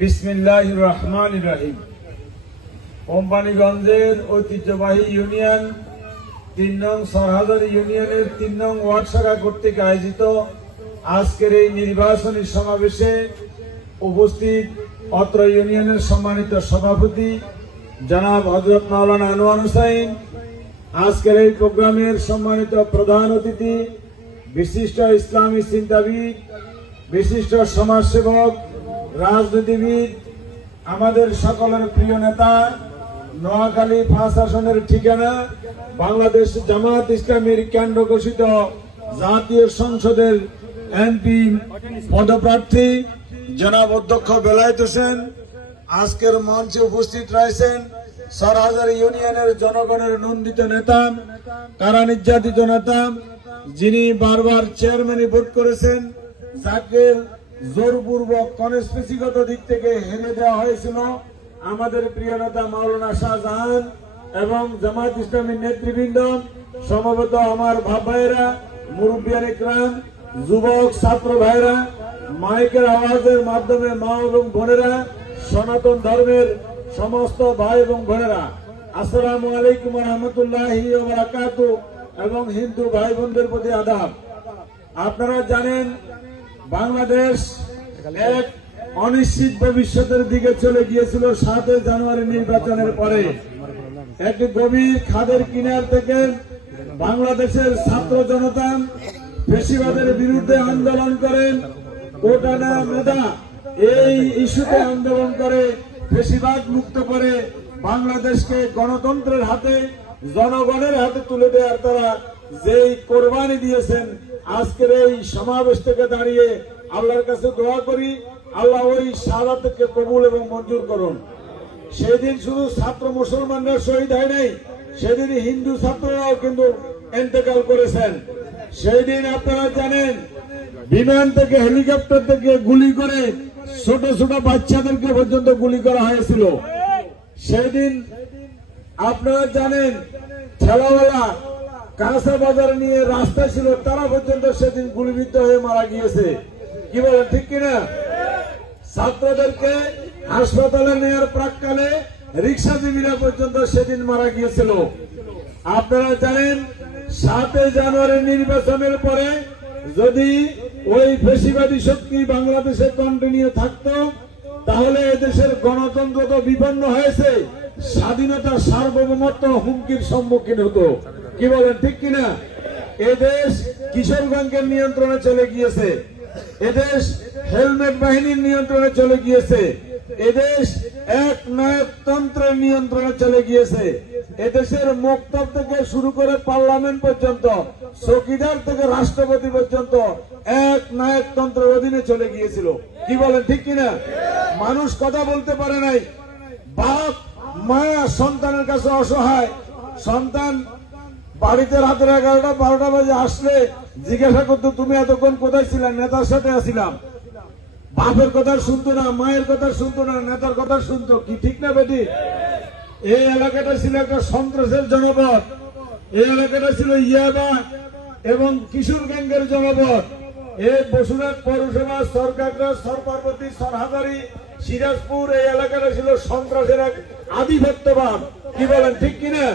বিসমিল্লাহির রহমানির রহিম। কোম্পানিগঞ্জের ঐতিহ্যবাহী ইউনিয়ন ৩ নং সরহাজারী ইউনিয়নের ৩ নং ওয়ার্ড শাখা কর্তৃক আয়োজিত আজকের এই নির্বাচনী সমাবেশে উপস্থিত অত্র ইউনিয়নের সম্মানিত সভাপতি জনাব হযরত মাওলানা আনোয়ার হোসেন, আজকের এই প্রোগ্রামের সম্মানিত প্রধান অতিথি বিশিষ্ট ইসলামী চিন্তাবিদ, বিশিষ্ট সমাজসেবক, রাজনীতিবিদ, আমাদের সকলের প্রিয় নেতা, নোয়াখালী ৫ আসনের ঠিকানা বাংলাদেশ জামাত ইসলামীর কেন্দ্র ঘোষিত জাতীয় সংসদের এমপি পদপ্রার্থী জনাব অধ্যক্ষ বেলায়েত হোসেন, আজকের মঞ্চে উপস্থিত রয়েছেন সরহাজারী ইউনিয়নের জনগণের নন্দিত নেতা, কারা নির্যাতিত নেতা, যিনি বারবার চেয়ারম্যানে ভোট করেছেন, যাকে জোরপূর্বক কনস্পিরেসিগত দিক থেকে হেরে দেওয়া হয়েছিল, আমাদের প্রিয় নেতা মাওলানা শাহজাহান এবং জামাত ইসলামীর নেতৃবৃন্দ, সমবেত আমার ভাইরা, মুরব্বিয়ান ইকরাম, যুবক ছাত্র ভাইরা, মাইকের আওয়াজের মাধ্যমে মা এবং বোনেরা, সনাতন ধর্মের সমস্ত ভাই এবং বোনেরা, আসসালামু আলাইকুম ওয়া রাহমাতুল্লাহি ওয়া বারাকাতুহু এবং হিন্দু ভাই বোনদের প্রতি আদাব। আপনারা জানেন বাংলাদেশ এক অনিশ্চিত ভবিষ্যতের দিকে চলে গিয়েছিল ৭ জানুয়ারি নির্বাচনের পরে। একটি গভীর খাদের কিনার থেকে বাংলাদেশের ছাত্র জনতা ফ্যাসিবাদের বিরুদ্ধে আন্দোলন করেন, কোটানা মেধা এই ইস্যুতে আন্দোলন করে ফ্যাসিবাদ মুক্ত করে বাংলাদেশকে গণতন্ত্রের হাতে, জনগণের হাতে তুলে দেওয়ার তারা যেই কোরবানি দিয়েছেন, আজকের এই সমাবেশ থেকে দাঁড়িয়ে আল্লাহর কাছে দোয়া করি আল্লাহ ওই শাহাদাতকে কবুল এবং মঞ্জুর করুন। সেদিন শুধু ছাত্র মুসলমানরা শহীদ হয় নাই, সেদিন হিন্দু ছাত্ররাও কিন্তু ইন্তেকাল করেছেন। সেই দিন আপনারা জানেন বিমান থেকে, হেলিকপ্টার থেকে গুলি করে ছোট ছোট বাচ্চাদেরকে পর্যন্ত গুলি করা হয়েছিল। সেদিন আপনারা জানেন ঠেলাওয়ালা কাঁচা বাজার নিয়ে রাস্তা ছিল, তারা পর্যন্ত সেদিন গুলিবিদ্ধ হয়ে মারা গিয়েছে। কি বলেন, ঠিক কিনা? ছাত্রদেরকে হাসপাতালে নেওয়ার প্রাক্কালে রিক্সাজীবীরা পর্যন্ত সেদিন মারা গিয়েছিল। আপনারা জানেন ৭ জানুয়ারি নির্বাচনের পরে যদি ওই ফ্যাসিবাদী শক্তি বাংলাদেশে কন্টিনিউ থাকতো, তাহলে এদেশের গণতন্ত্র তো বিপন্ন হয়েছে, স্বাধীনতার সার্বভৌমত্ব হুমকির সম্মুখীন হতো। কি বলেন, ঠিক কিনা? এদেশ কিশোরগঞ্জের নিয়ন্ত্রণে চলে গিয়েছে, এদেশ হেলমেট বাহিনীর নিয়ন্ত্রণে চলে গিয়েছে, এদেশ এক নায়কতন্ত্রের নিয়ন্ত্রণে চলে গিয়েছে, এদেশের মক্তব থেকে শুরু করে পার্লামেন্ট পর্যন্ত, চৌকিদার থেকে রাষ্ট্রপতি পর্যন্ত এক নায়কতন্ত্রের অধীনে চলে গিয়েছিল। কি বলেন, ঠিক কিনা? মানুষ কথা বলতে পারে নাই, বাপ মা সন্তানের কাছে অসহায়, সন্তান বাড়িতে রাতের 11টা 12টা বাজে আসলে জিজ্ঞাসা করতো তুমি এতক্ষণ কোথায় ছিলাম? নেতার সাথে আসিলাম। বাপের কথা শুনতো না, মায়ের কথা শুনতো না, নেতার কথা শুনতো। কি ঠিক না বেটি? এই এলাকাটা ছিল একটা সন্ত্রাসের জনপদ, এই এলাকাটা ছিল ইয়াবা এবং কিশোর গ্যাংয়ের জনপদ। এই বসুরহাট পৌরসভা, সরকাররা, সরপার্বতী, সরহাজারী, সিরাজপুর, এই এলাকাটা ছিল সন্ত্রাসের এক আধিপত্যবাদ। কি বলেন, ঠিক কিনা?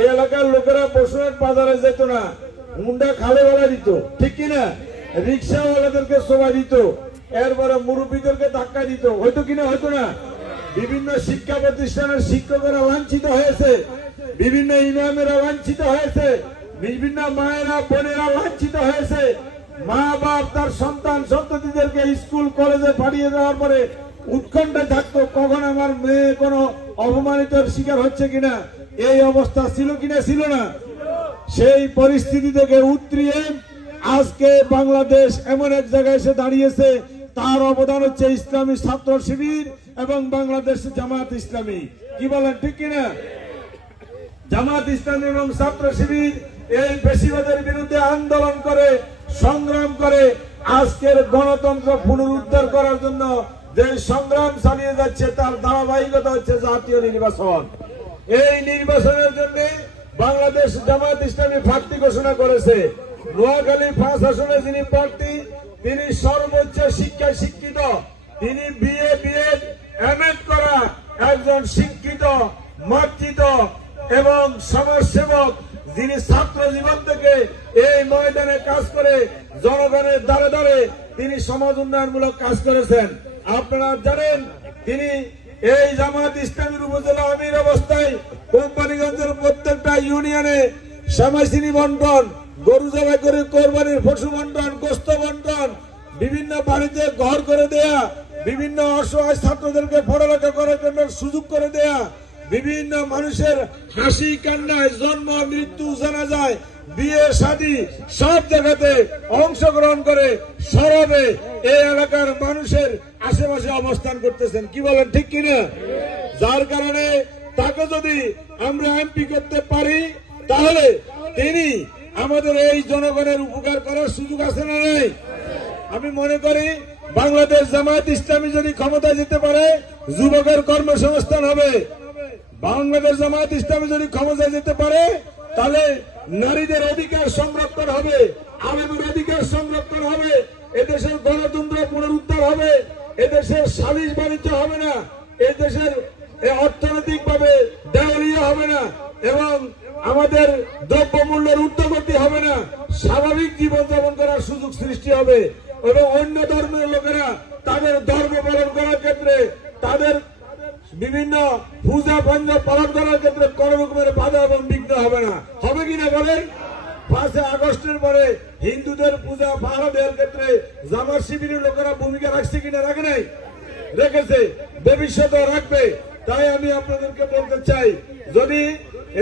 এই এলাকার লোকেরা বসুরহাট বাজারে যেত না, মুন্ডা খালে বেলা দিত। ঠিক কিনা? রিক্সাওয়ালাদেরকে শোভা দিত, এরপরে মুরব্বীদেরকে ধাক্কা দিত। হয়তো কিনা? হয়তো না। বিভিন্ন শিক্ষা প্রতিষ্ঠানের শিক্ষকেরা লাঞ্ছিত হয়েছে, বিভিন্ন ইমামেরা লাঞ্ছিত হয়েছে, বিভিন্ন মায়েরা বোনেরা লাঞ্ছিত হয়েছে। মা বাপ তার সন্তান সন্ততিদেরকে স্কুল কলেজে পাঠিয়ে দেওয়ার পরে উৎকণ্ঠায় থাকতো কখন আমার মেয়ে কোনো অপমানিতের শিকার হচ্ছে কিনা। এই অবস্থা ছিল কিনা? ছিল না। সেই পরিস্থিতি থেকে উতরিয়ে আজকে বাংলাদেশ এমন এক জায়গায় এসে দাঁড়িয়েছে, তার অবদান হচ্ছে ইসলামী ছাত্র শিবির এবং বাংলাদেশ জামাত ইসলামী। কি বলেন, ঠিক কিনা? জামাত ইসলামী এবং ছাত্র শিবির এই ফ্যাসিবাদের বিরুদ্ধে আন্দোলন করে, সংগ্রাম করে আজকের গণতন্ত্র পুনরুদ্ধার করার জন্য যে সংগ্রাম চালিয়ে যাচ্ছে, তার ধারাবাহিকতা হচ্ছে জাতীয় নির্বাচন। এই নির্বাচনের জন্য বাংলাদেশ জামাত ইসলামী প্রার্থী ঘোষণা করেছে। নোয়াখালী ৫ আসনে যিনি প্রার্থী তিনি সর্বোচ্চ শিক্ষায় শিক্ষিত, তিনি বিএ বিএড এমএড করা একজন শিক্ষিত মার্জিত এবং সমাজসেবক, যিনি ছাত্র জীবন থেকে এই ময়দানে কাজ করে জনগণের দ্বারে দ্বারে তিনি সমাজ উন্নয়নমূলক কাজ করেছেন। আপনারা জানেন তিনি এই জামায়াত ইসলামীর উপজেলা আমির অবস্থায় কোম্পানিগঞ্জের প্রত্যেকটা ইউনিয়নে শ্যামাচিনি বন্টন, গরু জবাই করে কোরবানির পশু বন্টন, গোস্ত বন্টন, বিভিন্ন বাড়িতে ঘর করে দেয়া, বিভিন্ন অসহায় ছাত্রদেরকে পড়ালেখা করার জন্য সুযোগ করে দেয়া, বিভিন্ন মানুষের হাসি কান্নায় জন্ম মৃত্যু জানা যায়, বিয়ে শাদী সব জায়গাতে অংশগ্রহণ করে সরবে এই এলাকার মানুষের আশেপাশে অবস্থান করতেছেন। কি বলেন, ঠিক কিনা? যার কারণে তাকে যদি আমরা এমপি করতে পারি তাহলে তিনি আমাদের এই জনগণের উপকার করার সুযোগ আছে না নেই? আমি মনে করি বাংলাদেশ জামায়াত ইসলামী যদি ক্ষমতায় যেতে পারে যুবকের কর্মসংস্থান হবে। বাংলাদেশ জামায়াত ইসলামী যদি ক্ষমতায় যেতে পারে তাহলে নারীদের অধিকার সংরক্ষণ হবে, আলেমের অধিকার সংরক্ষণ হবে, এদেশের গণতন্ত্র পুনরুদ্ধার হবে, এদেশের সালিশ বাণিজ্য হবে না, এদেশের অর্থনৈতিক ভাবে দেওয়ালিয়া হবে না এবং আমাদের দ্রব্যমূল্যের ঊর্ধ্বগতি হবে না, স্বাভাবিক জীবনযাপন করার সুযোগ সৃষ্টি হবে এবং অন্য ধর্মের লোকেরা তাদের ধর্ম পালন করার ক্ষেত্রে, তাদের বিভিন্ন পূজা পণ্য পালন করার ক্ষেত্রে কোন রকমের বাধা এবং বিঘ্ন হবে না। হবে কিনা বলেন? 5 আগস্টের পরে হিন্দুদের পূজা পাহারা দেওয়ার ক্ষেত্রে জামাত শিবিরের লোকেরা ভূমিকা রাখছে কিনা? রাখে নাই? রেখেছে, ভবিষ্যতে রাখবে। তাই আমি আপনাদেরকে বলতে চাই, যদি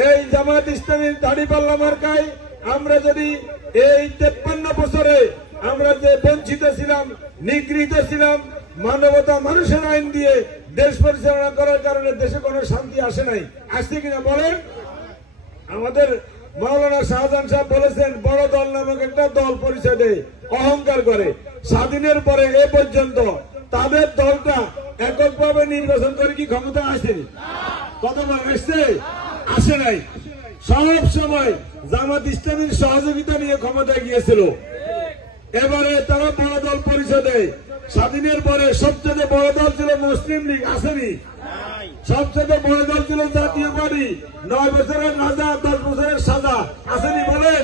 এই জামায়াত ইসলামীর দাঁড়িপাল্লা মার্কায় আমরা যদি এই 53 বছরে আমরা যে বঞ্চিত ছিলাম, নিগৃহীত ছিলাম, মানবতা মানুষের আইন দিয়ে দেশ পরিচালনা করার কারণে দেশে কোনো শান্তি আসে নাই। আসছে কিনা বলেন? আমাদের মাওলানা শাহজাহান সাহেব বলেছেন, বড় দল নামক একটা দল পরিচয় দেয়, অহংকার করে। স্বাধীনের পরে এ পর্যন্ত তাদের দলটা এককভাবে নির্বাচন করে কি ক্ষমতা আসেনি? কতবার আসছে? আসে নাই। সব সময় জামাত ইসলামীর সহযোগিতা নিয়ে ক্ষমতায় গিয়েছিল। এবারে তারা বড় দল পরিচয় দেয়। স্বাধীনের পরে সবচেয়ে বড় দল ছিল মুসলিম লীগ, আসেনি? সবচেয়ে বড় দল ছিল জাতীয় পার্টি, 9 বছরের রাজা 10 বছরের সাজা, আসেনি বলেন?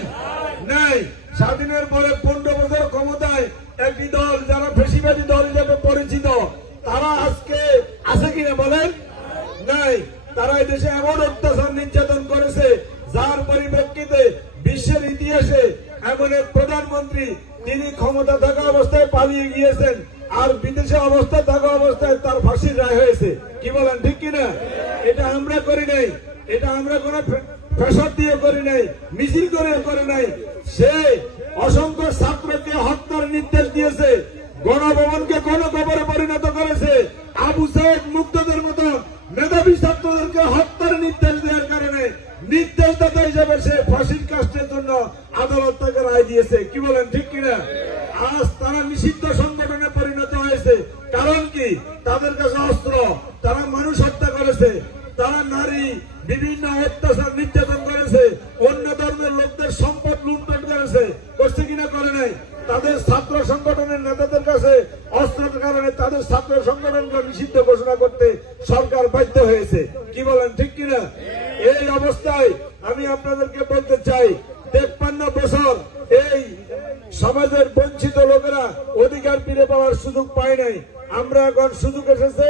নাই। স্বাধীনের পরে 15 বছর ক্ষমতায় একটি দল যারা ফেসিবাদী দল হিসেবে পরিচিত, তারা আজকে আছে কিনা বলেন? নাই। তারা এই দেশে এমন অত্যাচার নির্যাতন করেছে যার পরিপ্রেক্ষিতে বিশ্বের ইতিহাসে এমন এক প্রধানমন্ত্রী তিনি ক্ষমতা থাকা অবস্থায় পালিয়ে গিয়েছেন আর বিদেশে অবস্থা থাকা অবস্থায় তার ফাঁসির রায় হয়েছে। কি বলেন, ঠিক কিনা? এটা আমরা করি নাই, এটা আমরা কোন প্রেসার দিয়ে করি নাই, মিছিল করে নাই। সে অসংখ্য ছাত্রকে হত্যার নির্দেশ দিয়েছে, গণভবনকে গণকবরে পরিণত করেছে, আবু সাইদ মুগ্ধদের মতো মেধাবী ছাত্রদেরকে হত্যার নির্দেশ দেওয়ার কারণে নির্দেশদাতা হিসেবে সে ফাঁসির কাস্টের জন্য আদালত তাকে রায় দিয়েছে। কি বলেন, ঠিক কিনা? আজ তারা নিষিদ্ধ সংগঠনে পরিণত হয়েছে। কারণ কি? তাদের কাছে অস্ত্র, তারা মানুষ হত্যা করেছে, তারা নারী বিভিন্ন অত্যাচার নির্যাতন করেছে, অন্য ধর্মের লোকদের সম্পদ লুণ্ঠন করেছে। করছে কিনা? করে নাই। তাদের ছাত্র সংগঠনের নেতাদের কাছে অস্ত্রের কারণে তাদের ছাত্র সংগঠনকে নিষিদ্ধ ঘোষণা করতে সরকার বাধ্য হয়েছে। কি বলেন, ঠিক কিনা? এই অবস্থায় আমি আপনাদেরকে বলতে চাই, 53 বছর এই সমাজের বঞ্চিত লোকেরা অধিকার ফিরে পাওয়ার সুযোগ পায় নাই। আমরা এখন সুযোগ এসেছে,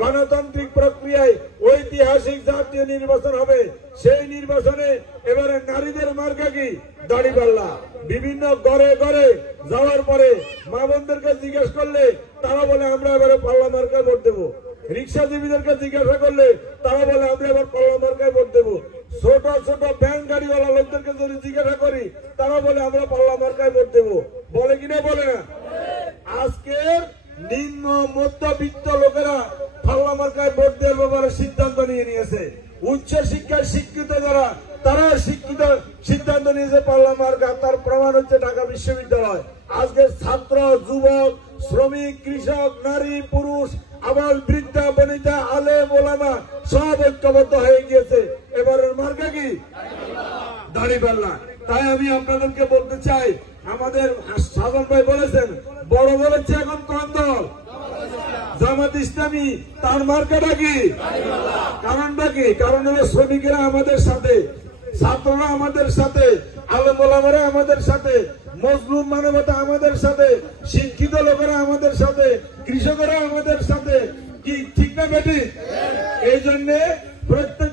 গণতান্ত্রিক প্রক্রিয়ায় ঐতিহাসিক জাতীয় নির্বাচন হবে। সেই নির্বাচনে এবারে নারীদের মার্কা কি? দাড়িপাল্লা। বিভিন্ন ঘরে ঘরে যাওয়ার পরে মা বোনদেরকে জিজ্ঞেস করলে তারা বলে আমরা এবারে পাল্লা মার্কায় ভোট দেবো। রিক্সাজীবীদেরকে জিজ্ঞাসা করলে তারা বলে আমরা এবার পাল্লা মার্কায় ভোট দেবো। ছোট ছোট ভ্যান গাড়িওয়ালা লোকদেরকে যদি জিজ্ঞাসা করি তারা বলে আমরা পাল্লা মার্কায় ভোট দেবো। বলে কিনা? বলে না। আজকের নিম্ন মধ্যবিত্ত লোকেরা পাল্লা মার্কায় ভোট দেওয়ার ব্যাপারে সিদ্ধান্ত নিয়ে নিয়েছে। উচ্চ শিক্ষায় শিক্ষিত যারা তারা শিক্ষিত সিদ্ধান্ত নিয়েছে পাল্লা মার্কা। তার প্রমাণ হচ্ছে ঢাকা বিশ্ববিদ্যালয়। আজকে ছাত্র, যুবক, শ্রমিক, কৃষক, নারী, পুরুষ, আবাল, বৃদ্ধা, বনিতা, আলেম, ওলামা সব ঐক্যবদ্ধ হয়ে গিয়েছে। এবারের মার্কা কি? দাড়িপাল্লা। তাই আমি আপনাদেরকে বলতে চাই, আমাদের সাধন ভাই বলেছেন বড় দল হচ্ছে এখন কোন দল? জামাত ইসলামী। তার মার্কাটা কি? কারণটা কি? কারণ হলো শ্রমিকেরা আমাদের সাথে, ছাত্ররা আমাদের সাথে, আলেম ওলামারা আমাদের সাথে, মজলুম মানবতা আমাদের সাথে, শিক্ষিত লোকেরা আমাদের সাথে, কৃষকেরা আমাদের সাথে। কি ঠিক না বেটি? এই জন্য প্রত্যেক